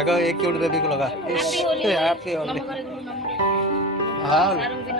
अगं एक cute baby को लगा हैप्पी होली हैप्पी होली. मामा करे गुरु मामा हाँ सारों के